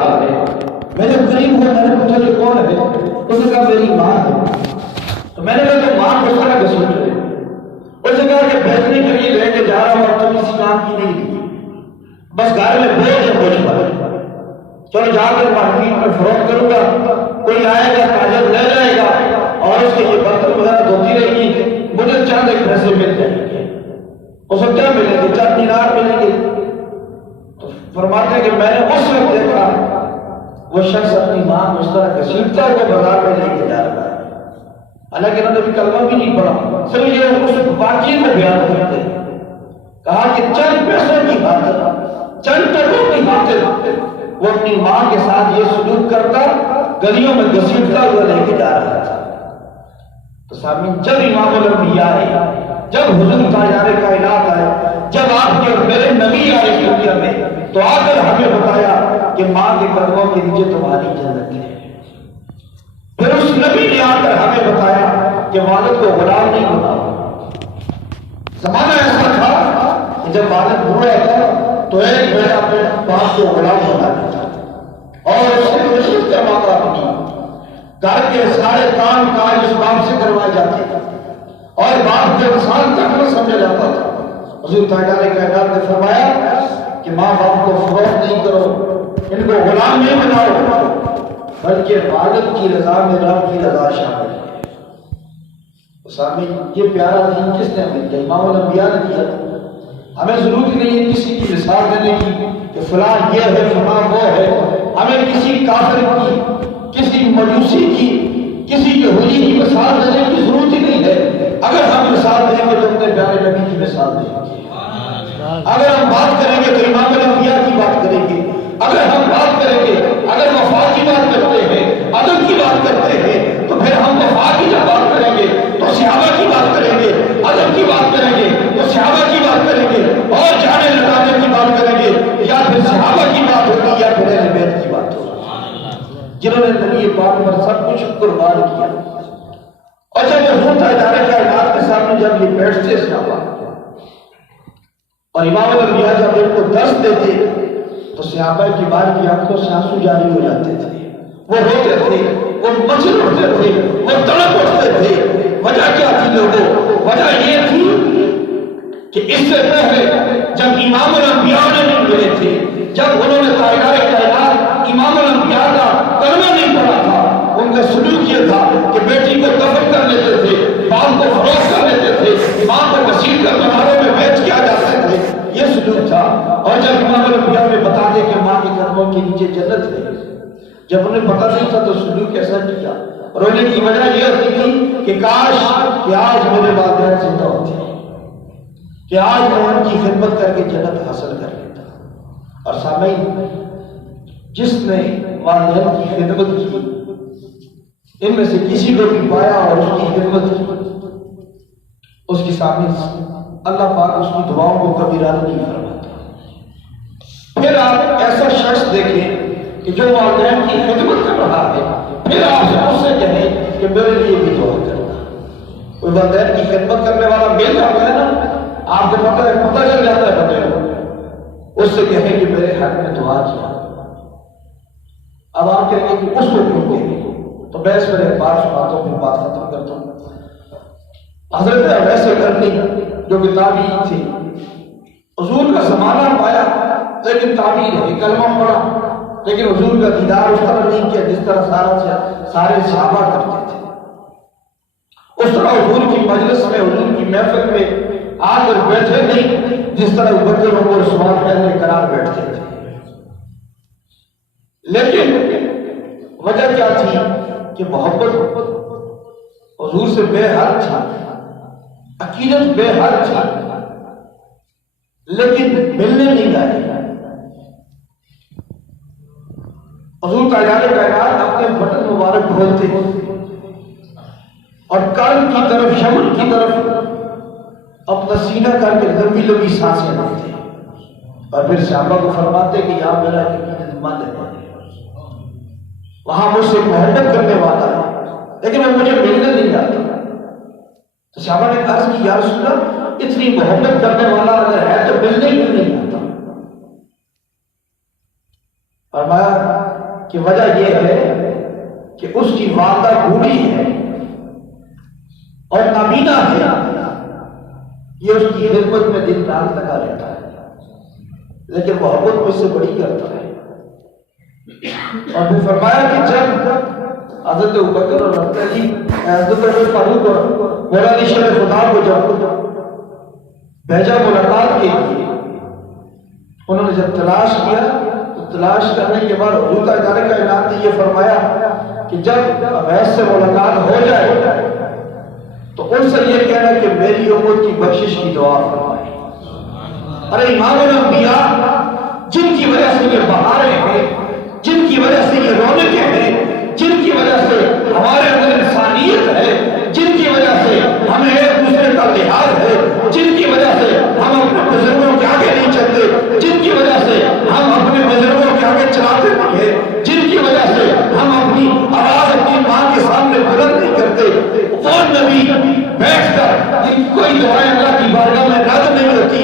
رہا ہے. میرے قریب ہوا، میں نے پوچھا یہ کون ہے؟ اس نے کہا میری ماں ہے. تو میں نے کہا کہ ماں کس طرح گھسیٹ رہے؟ اس نے کہا کہ بیچنے کے لیے لے کے جا رہا ہوں اور تم کسی کام کی نہیں تھی، بس گھر میں بوجھ ہے بوجھ پر. چلو جا کر مارکیٹ میں فروخت کروں گا، کوئی آئے گا تاجر لے جائے گا اور اس کے یہ برتن وغیرہ دھوتی رہے گی، مجھے چند ایک پیسے مل جائیں گے. اس کو کیا ملیں گے؟ 4 دینار ملیں گے. تو فرماتے ہیں کہ میں نے اس وقت دیکھا وہ شخص اپنی ماں کو اس طرح گھسیٹتا ہوا بازار میں لے کے جا رہا ہے. حالانکہ انہوں نے بھی کلمہ بھی نہیں پڑھا، صرف یہ اس واقعے میں بیان کرتے ہیں. کہا کہ چند پیسوں کی خاطر، چند ٹکوں کی خاطر وہ اپنی ماں کے ساتھ یہ سلوک کرتا، گلیوں میں گھسیٹتا ہوا لے کے جا رہا تھا. تو سامعین، جب امام الانبیاء آئے، جب حضور تاجدار کائنات آئے، جب آپ کے اور میرے نبی آئے اس دنیا میں، تو آ کر ہمیں بتایا کہ ماں کے قدموں کے نیچے تمہاری جنت ہے. پھر اس نبی نے آ کر ہمیں بتایا کہ والد کو غلام نہیں بناؤ. زمانہ ایسا تھا کہ جب والد بوڑھا تھا تو ایک بیٹا اپنے باپ کو غلام بنا دیتا اور اس سے مشرف کا موقع نہیں. گھر کے سارے کام کاج اس باپ سے کروائے جاتے تھے اور باپ کے انسان تک نہ سمجھا جاتا تھا. حضور تاجدار کائنات نے فرمایا کہ ماں باپ کو فروخت نہیں کرو، ان کو غلام نہیں بناؤ، بلکہ والد کی رضا میں رب کی رضا شامل ہے. سامعین، یہ پیارا دین کس نے ہمیں دیا؟ امام الانبیاء نے دیا. ہمیں ضرورت نہیں ہے کسی کی مثال دینے کی کہ فلاں یہ ہے فلاں وہ ہے. ہمیں کسی کافر کی، کسی مجوسی کی، کسی یہودی کی مثال دینے کی ضرورت ہی نہیں ہے. اگر ہم مثال دیں گے تو اپنے پیارے نبی کی مثال دیں گے. اگر ہم بات کریں گے تو امام الانبیاء کی بات کریں گے. اگر ہم بات کریں گے، اگر وفا کی بات کرتے ہیں، ادب کی بات کرتے ہیں، تو پھر ہم وفا کی جب بات کریں گے تو صحابہ کی بات کریں گے، ادب کی بات کریں گے تو صحابہ کی بات کریں گے، اور جانے لگانے کی بات کریں گے، یا پھر صحابہ کی بات ہوگی یا پھر اہل بیت کی بات ہوگی جنہوں نے نبی پاک پر سب کچھ قربان کیا. اور جب حضور تاجدار کائنات کے سامنے جب یہ بیٹھتے صحابہ اور امام الانبیاء جب ان کو درس دیتے تو صحابہ کی بار کی آنکھوں سے آنسو جاری ہو جاتے تھے. وہ روتے تھے، وہ مچل اٹھتے تھے، وہ تڑپ اٹھتے تھے. وجہ کیا تھی لوگوں؟ وجہ یہ تھی کہ اس سے پہلے جب امام الانبیاء نے نہیں ملے تھے، جب انہوں نے تاجدار کائنات امام الانبیاء کا کلمہ نہیں پڑھا تھا، ان کا سلوک یہ تھا کہ بیٹی کو دفن کر لیتے تھے، باپ کو فروخت کر لیتے تھے، ماں کو گھسیٹ کر بازاروں میں بیچ کے آ جاتے تھے. یہ سلوک تھا. اور جب امام الانبیاء نے بتا دیا کہ ماں کے قدموں کے نیچے جنت ہے، جب انہیں پتہ نہیں تھا تو سلوک کیسا کیا؟ رونے کی وجہ یہ ہوتی تھی کہ کاش کہ آج میرے والدین زندہ ہوتے ہیں، کہ آج میں ان کی خدمت کر کے جنت حاصل کر لیتا. اور سامعین، جس نے والدین کی خدمت کی، ان میں سے کسی کو بھی پایا اور اس کی خدمت کی، اس کے سامنے اللہ پاک اس کی دعاؤں کو کبھی رد نہیں فرماتا. پھر آپ ایسا شخص دیکھیں کہ جو والدین کی خدمت کر رہا ہے، پھر آپ اس سے کہیں کہ میرے لیے بھی دعا کرنا. کوئی والدین کی خدمت کرنے والا مل جاتا ہے نا، آپ کو پتہ چل جاتا ہے بندے کو، اس سے کہیں کہ میرے حق میں دعا کیا. اب آپ کہیں گے کہ اس کو کیوں کہیں؟ تو میں اس پر 5 باتوں پہ بات ختم کرتا ہوں. حضرت اویس قرنی جو کہ تابعی تھے، حضور کا زمانہ پایا لیکن تابعی رہے، کلمہ پڑھا لیکن حضور کا دیدار اس طرح نہیں کیا جس طرح سارے صحابہ کرتے تھے. اس طرح حضور کی مجلس میں، حضور کی محفل میں آ کر بیٹھے نہیں جس طرح ابوبکر عمر عثمان پہلے قرار بیٹھتے تھے. لیکن وجہ کیا تھی کہ محبت حضور سے بے حد تھی، عقیدت بے حد تھی، لیکن ملنے نہیں آئے. حضور تاجدار کائنات اپنے بٹن مبارک کھولتے اور قلب کی طرف، شمل کی طرف اپنا سینہ کر کے لمبی لمبی سانسیں لیتے اور پھر صحابہ کو فرماتے کہ یہاں میرا عقیدت مند ہے، وہاں مجھ سے محبت کرنے والا ہے لیکن وہ مجھے ملنے نہیں آتا. تو صحابہ نے کہا کہ یا رسول اللہ، اتنی محبت کرنے والا اگر ہے تو ملنے کیوں نہیں آتا؟ فرمایا کہ وجہ یہ ہے کہ اس کی والدہ بوڑھی ہے اور نابینا ہے، یہ اس کی خدمت میں دن رات لگا رہتا ہے، لیکن محبت مجھ سے بڑی کرتا ہے۔ اور پھر فرمایا کہ جب حضرت ابوبکر اور حضرت فاروق اور مولانا شیخ خدا کو جب بھیجا ملاقات کے لیے، انہوں نے جب تلاش کیا تو تلاش کرنے کے بعد حضور تعالیٰ کائنات نے یہ فرمایا کہ جب اویس سے ملاقات ہو جائے تو ان سے یہ کہنا کہ میری امت کی بخشش کی دعا فرمائے۔ ارے امام الانبیاء جن کی وجہ سے یہ بہاریں ہیں، جن کی وجہ سے یہ رونقیں ہیں، جن کی وجہ سے ہمارے اندر انسانیت ہے، جن کی وجہ سے ہمیں ایک دوسرے کا لحاظ ہے، جن کی وجہ سے ہم اپنے بزرگوں کے آگے نہیں چلتے، جن کی وجہ سے ہم اپنے بزرگوں کے آگے چلاتے نہیں ہیں، جن کی وجہ سے ہم اپنی آواز اپنی ماں کے سامنے بلند نہیں کرتے، وہ نبی بیٹھ کر جن کوئی دعائیں اللہ کی بارگاہ میں رد نہیں ہوتی،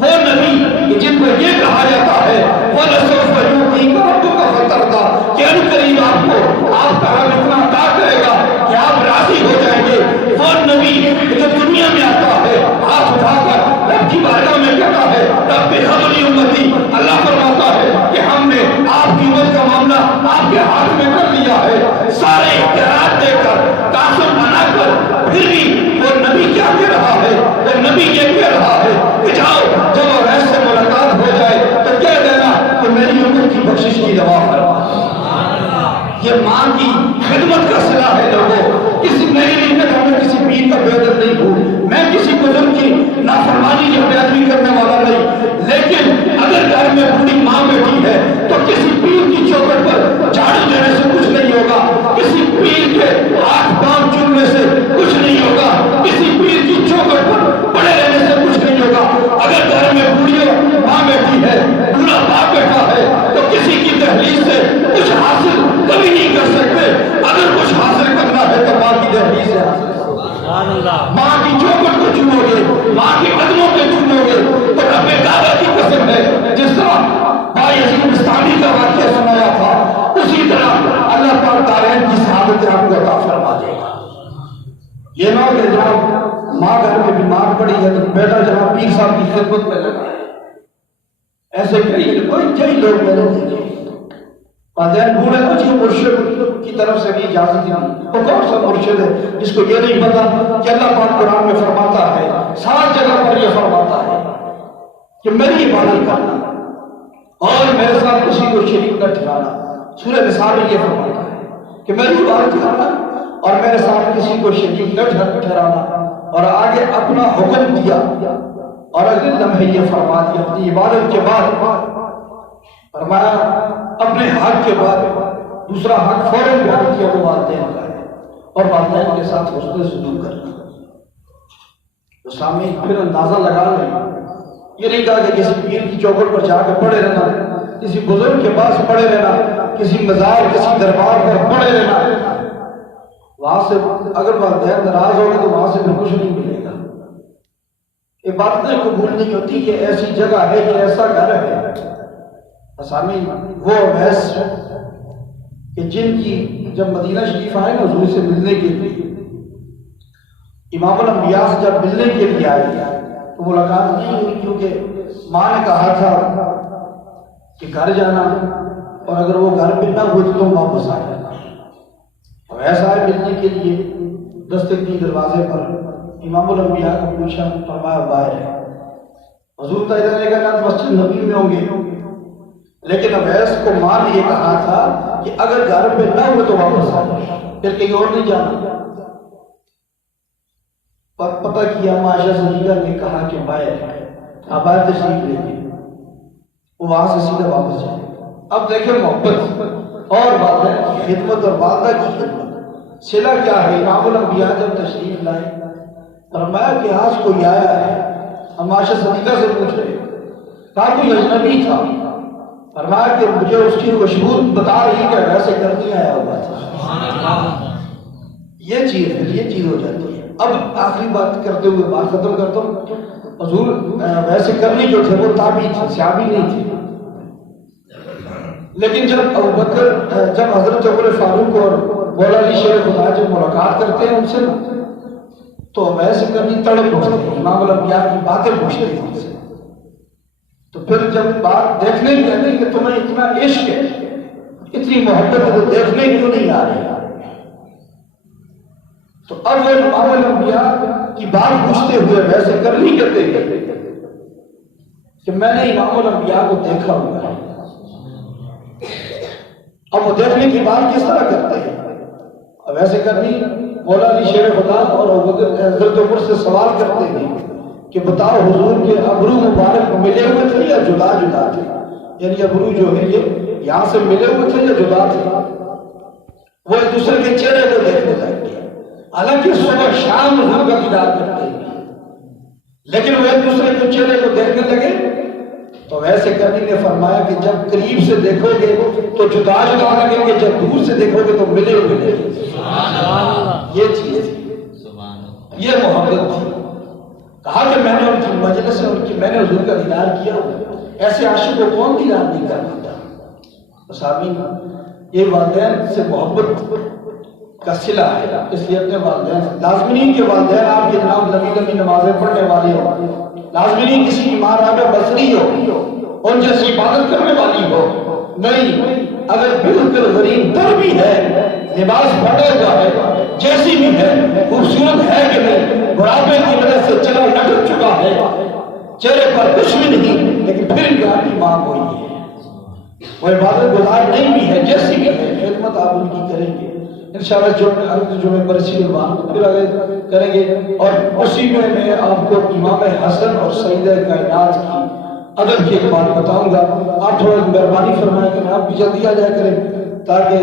وہ نبی جن کو یہ کہا جاتا ہے وَلَسَوْفَ يُعْطِيكَ رَبُّكَ فَتَرْضَىٰ کہ ان قریب آپ کا رب اتنا عطا کرے گا کہ آپ راضی ہو جائیں گے، وہ نبی جو دنیا میں آتا ہے ہاتھ اٹھا کر رب کی بارگاہ میں کہتا ہے رب ہب لی امتی، اللہ فرماتا ہے کہ ہم نے آپ کی امت کا معاملہ آپ کے ہاتھ میں کر لیا ہے، سارے اختیارات دے کر تعصب بنا کر، پھر بھی وہ نبی کیا کہہ رہا ہے؟ وہ نبی یہ کہہ رہا ہے کہ جاؤ جب اویس سے ملاقات ہو جائے تو کہہ دینا کہ میری امت کی بخشش کی دعا فرما۔ یہ ماں کی خدمت کا صلہ ہے لوگوں، کسی میری نہیں کہتا میں کسی پیر کا بے ادب نہیں ہوں، میں کسی بزرگ کی نافرمانی یا بے ادبی کرنے والا نہیں، لیکن اگر گھر میں بوڑھی ماں بیٹھی ہے تو کسی پیر کی چوکھٹ پر جھاڑو دینے سے کچھ نہیں ہوگا، کسی پیر کے ہاتھ پاؤں چومنے سے کچھ نہیں ہوگا، کسی پیر کی چوکھٹ پر پڑے رہنے سے کچھ نہیں ہوگا۔ اگر گھر میں بوڑھی ماں بیٹھی ہے، بوڑھا باپ بیٹھا ہے تو کسی کی دہلیز سے کچھ حاصل کبھی نہیں کر سکتے، اگر کچھ حاصل کرنا ہے تو ماں کی دہلیز سے حاصل کرو، ماں کی چوکھٹ کو چنو گے، ماں کے قدموں پہ چنو گے تو رب کعبہ کی قسم ہے، جس طرح بایزید بستامی کا واقعہ سنایا تھا اسی طرح اللہ پاک دارین کی سعادت آپ کو عطا فرما دے گا۔ یہ نہ کہ جب ماں گھر میں بیمار پڑی ہے تو بیٹا جہاں پیر صاحب کی خدمت میں لگا ہے، ایسے کئی لوگ میں نے دیکھے والدین بوڑھے کو جی مرشد کی طرف سے بھی اجازت نہیں، وہ کون سا مرشد ہے جس کو یہ نہیں پتا کہ اللہ پاک قرآن میں فرماتا ہے، 7 جگہ پر یہ فرماتا ہے کہ میری عبادت کرنا اور میرے ساتھ کسی کو شریک نہ ٹھہرانا۔ سورہ نساء میں یہ فرماتا ہے کہ میری عبادت کرنا اور میرے ساتھ کسی کو شریک نہ ٹھہرانا، اور آگے اپنا حکم دیا اور اگلے لمحے یہ فرما دیا اپنی عبادت کے بعد فرمایا اپنے حق کے بعد دوسرا حق فوراً بیان کیا وہ والدین کا ہے، اور والدین کے ساتھ حسن سلوک کرنا۔ تو سامنے پھر اندازہ لگا لیں، یہ نہیں کہا کہ کسی پیر کی چوکھٹ پر جا کے پڑے رہنا، کسی بزرگ کے پاس پڑے رہنا، کسی مزار کسی دربار پر پڑے رہنا، وہاں سے اگر والدین ناراض ہوگے تو وہاں سے پھر کچھ نہیں ملے گا۔ یہ باتیں قبول نہیں ہوتی، یہ ایسی جگہ ہے، یہ ایسا گھر ہے اسامی وہ اویس کہ جن کی جب مدینہ شریف آئے نا حضور سے ملنے کے لیے، امام الانبیاء سے جب ملنے کے لیے آئے تو ملاقات نہیں ہوئی، کیونکہ ماں نے کہا تھا کہ گھر جانا اور اگر وہ گھر پہ نہ ہوئی تو واپس آ جانا۔ اویس آئے ملنے کے لیے، دستک دی دروازے پر، امام الانبیاء کو پوچھا، فرمایا باہر ہے۔ حضور تعالیٰ نے کہا مسجد نبی میں ہوں گے، لیکن اویس کو ماں نے یہ کہا تھا کہ اگر گھر پہ نہ ہوئے تو واپس آ جائے، پھر کہیں اور نہیں جانا۔ پتہ کیا عائشہ صدیقہ نے کہا کہ باہر آپ باہر تشریف لے کے وہ وہاں سے سیدھا واپس جائے۔ اب دیکھیں محبت اور والدین کی خدمت اور والدہ کی خدمت صلہ کیا ہے۔ امام الانبیاء جب تشریف لائے فرمایا کہ آج کوئی آیا ہے، ہم عائشہ صدیقہ سے پوچھ رہے، کہا کوئی اجنبی تھا، فرمایا کہ مجھے اس کی مشہور بتا رہی کہ ویسے کرتی آیا ہوا تھا۔ یہ چیز ہو جاتی ہے۔ اب آخری بات کرتے ہوئے بات ختم کرتا ہوں، حضور ویسے کرنی جو تھے وہ تابعی تھے، صحابی نہیں تھے، لیکن جب حضرت عمر فاروق اور مولا علی شیر خدا جب ملاقات کرتے ہیں ان سے تو ویسے کبھی تڑپ اٹھتے ہیں، امام الانبیاء کی باتیں پوچھتے ہیں ان سے. تو پھر جب بات دیکھنے کی آتی ہے کہ تمہیں اتنا عشق ہے، اتنی محبت ہے، تو دیکھنے کیوں نہیں آ رہی؟ تو اب وہ امام الانبیاء کی بات پوچھتے ہوئے ویسے کر نہیں کرتے کہ میں نے امام الانبیاء کو دیکھا ہوا ہے. اب وہ دیکھنے کی بات کس طرح کرتے ہیں؟ اب ایسے کرنی مولا علی شیر خدا اور حضرت عمر سے سوال کرتے ہیں کہ بتاؤ حضور کے ابرو مبارک ملے ہوئے تھے یا جدا جدا تھے؟ یعنی ابرو جو ہے یہ یہاں سے ملے ہوئے تھے یا جدا تھے؟ وہ ایک دوسرے کے چہرے کو دیکھنے لگ گئے. حالانکہ صبح شام حضور کا دیدار کرتے ہیں، لیکن وہ ایک دوسرے کے چہرے کو دیکھنے لگے. تو ویسے کرنی نے فرمایا کہ جب قریب سے دیکھو گے تو جدا جدا لگیں گے، جب دور سے دیکھو گے تو ملے ہوئے لگیں گے. یہ چیز تھی، یہ محبت تھی. کہا کہ میں نے ان کی مجلس سے میں نے حضور کا دیدار کیا. ایسے عاشق کو کون دیدار نہیں کر پاتا؟ صحابی یہ والدین سے محبت کا صلہ ہے، اس لیے اپنے والدین لازمین کے والدین آپ کے جناب لمبی نمازیں پڑھنے والے ہو، لازمین کسی امام رابع بصری ہو، ان جیسی عبادت کرنے والی ہو. نہیں، اگر بالکل غریب تر بھی ہے، لباس پھٹا ہوا ہے، جیسی بھی ہے، خوبصورت ہے کہ نہیں، بڑھاپے کی وجہ سے چلا لٹک چکا ہے، چہرے پر کچھ بھی نہیں، لیکن پھر بھی آپ کی ماں وہی ہے. وہ عبادت گزار نہیں بھی ہے، جیسی بھی ہے، خدمت آپ ان کی کریں گے انشاءاللہ. جمعے پر اسی عنوان کو پھر آگے کریں گے، اور اسی میں آپ کو امام حسن اور سیدہ کائنات کی ادب کی ایک بات بتاؤں گا. آپ تھوڑا مہربانی فرمائیں کہ آپ بھی جلدی آ جائے کریں تاکہ